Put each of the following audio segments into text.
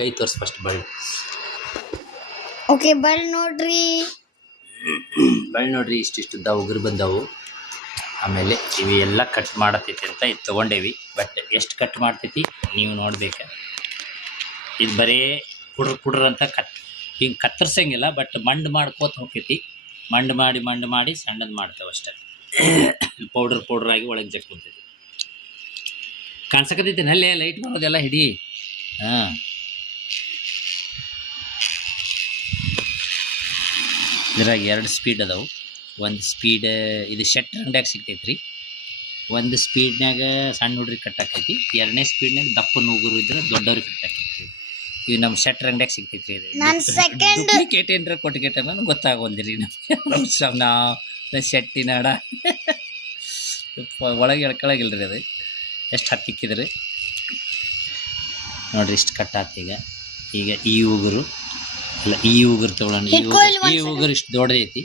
ಕೈ ತೋರಿಸ್ ಫಸ್ಟ್ ಬಳ್ಳಿ. ಓಕೆ ಬಳ್ಳಿ ನೋಡ್ರಿ. ಬಳ್ಳಿ ನೋಡ್ರಿ ಇಷ್ಟಿಷ್ಟು ಉಗುರು ಬಂದವು. ಆಮೇಲೆ ಇವು ಎಲ್ಲ ಕಟ್ ಮಾಡತೈತಿ ಅಂತ ಇದು ತೊಗೊಂಡೇವಿ. ಬಟ್ ಎಷ್ಟು ಕಟ್ ಮಾಡ್ತೈತಿ ನೀವು ನೋಡ್ಬೇಕು. ಇದು ಬರೀ ಕುಡ್ರ ಅಂತ ಹಿಂಗೆ ಕತ್ತರಿಸಂಗಿಲ್ಲ. ಬಟ್ ಮಂಡ್ ಮಾಡ್ಕೋತ ಹೋಗ್ತೈತಿ. ಮಂಡ್ ಮಾಡಿ ಸಣ್ಣದು ಮಾಡ್ತೇವೆ ಅಷ್ಟೇ. ಪೌಡ್ರ್ ಆಗಿ ಒಳಗೆ ಜಕ್ಕೊಂತೈತಿ. ಕಾಣ್ಸಕತ್ತೈತಿ ಅಲ್ಲೇ ಲೈಟ್ ಮಾಡೋದೆಲ್ಲ ಹಿಡಿ. ಹಾಂ, ಇದ್ರಾಗ 2 ಸ್ಪೀಡ್ ಅದಾವು. ಒಂದು ಸ್ಪೀಡ್ ಇದು ಶೆಟ್ರ್ ಅಂಗಡ್ಯಾಗ ಸಿಗ್ತೈತಿ ರೀ. ಒಂದು ಸ್ಪೀಡ್ನಾಗ ಸಣ್ಣ ಹುಡ್ರಿಗೆ ಕಟ್ಟಾಕೈತಿ. 2ನೇ ಸ್ಪೀಡ್ನಾಗ ದಪ್ಪನ ಉಗುರು ಇದ್ರೆ ದೊಡ್ಡವ್ರಿಗೆ ಕಟ್ಟಾಕೈತಿ. ಇವು ನಮ್ಮ ಶೆಟ್ರ್ ಅಂಗಡ್ಯಾಗ ಸಿಗ್ತೈತಿ ರೀ. ಡೂಪ್ಲಿಕೇಟ್ ಏನ್ರ ಕೊಟ್ಟಿಗೆಟ್ ಅನ್ನೋದು ಗೊತ್ತಾಗೋಲ್ದಿರಿ ನಮ್ಗೆ. ನಾವು ಶೆಟ್ಟಿನ ಹಾಡ ಒಳಗೆ ಎಳ್ಕೊಳಗಿಲ್ರಿ. ಅದು ಎಷ್ಟು ಹತ್ತಿಕ್ಕಿದ್ರಿ ನೋಡ್ರಿ. ಇಷ್ಟು ಕಟ್ಟಾತ. ಈಗ ಈ ಉಗುರು ಅಲ್ಲ, ಈ ಉಗುರು ತಗೊಳ್ಳೋಣ. ಈ ಉಗುರು ಇಷ್ಟು ದೊಡ್ಡದೈತಿ.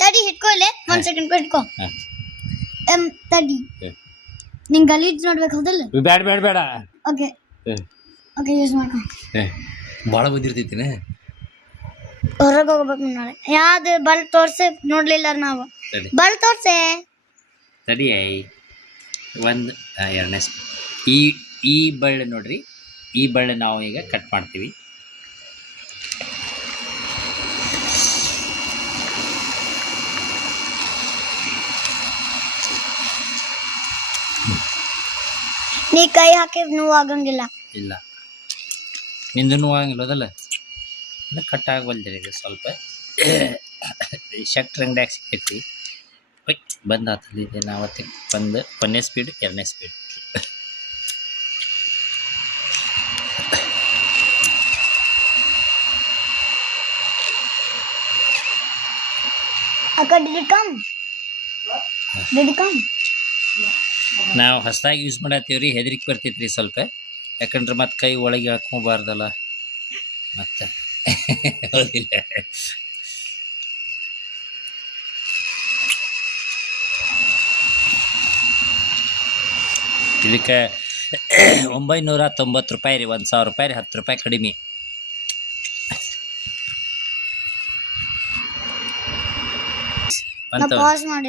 ತಡಿ ಹಿಡ್ಕೊಳ್ಳೆ, 1 ಸೆಕೆಂಡ್ ಹಿಡ್ಕೊ. ತಡಿ, ನಿಂಗೆ ಗಲೀಜ್ ನೋಡ್ಬೇಕು ಹೌದಲ್ಲ? ಬೇಡ. ಓಕೆ ಯೂಸ್ ಮಾಡ್ಕೊ. ಭಾಳ ಬಂದಿರ್ತೈತಿನ. ಹೊರಗೆ ಹೋಗ್ಬೇಕು ನಾಳೆ. ಯಾವ್ದು ಬಲ್ ತೋರ್ಸೆ ನೋಡ್ಲಿಲ್ಲ ನಾವು. ಬಲ್ ತೋರ್ಸೆ. ತಡಿ. ಒಂದು 2ನೇ ಈ ಬಳ್ಳಿ ನೋಡ್ರಿ. ಈ ಬಳ್ಳಿ ನಾವು ಈಗ ಕಟ್ ಮಾಡ್ತೀವಿ. ನೀ ಕೈ ಹಾಕಿ ನೋವು ಆಗಂಗಿಲ್ಲ. ಇಲ್ಲ, ನಿಂದು ನೋವು ಆಗಂಗಿಲ್ಲ ಅದಲ್ಲ. ಕಟ್ ಆಗಬಲ್ದಿರಿ. ಇದು ಸ್ವಲ್ಪ ಶೆಟ್ರ್ ಅಂಗಡ್ಯಾಗ ಸಿಗ್ತೈತಿ. ಬಂದಾತಲ್ಲಿ ನಾವತ್ತೆ ಒಂದು 1ನೇ ಸ್ಪೀಡ್ 2ನೇ ಸ್ಪೀಡ್. ನಾವು ಹೊಸದಾಗಿ ಯೂಸ್ ಮಾಡತ್ತೀವ್ರಿ. ಹೆದರಿಕೆ ಬರ್ತೈತ್ರಿ ಸ್ವಲ್ಪ. ಯಾಕಂದ್ರೆ ಮತ್ತೆ ಕೈ ಒಳಗೆ ಎಳ್ಕೊಬಾರ್ದಲ್ಲ ಮತ್ತೆ. ಹೌದಿಲ್ಲ? ಇದಕ್ಕೆ 990 ರೂಪಾಯಿ ರೀ. 1000 ರೂಪಾಯಿ ರೀ. 10 ರೂಪಾಯಿ ಕಡಿಮೆ. ಪಾಸ್ ಮಾಡಿ.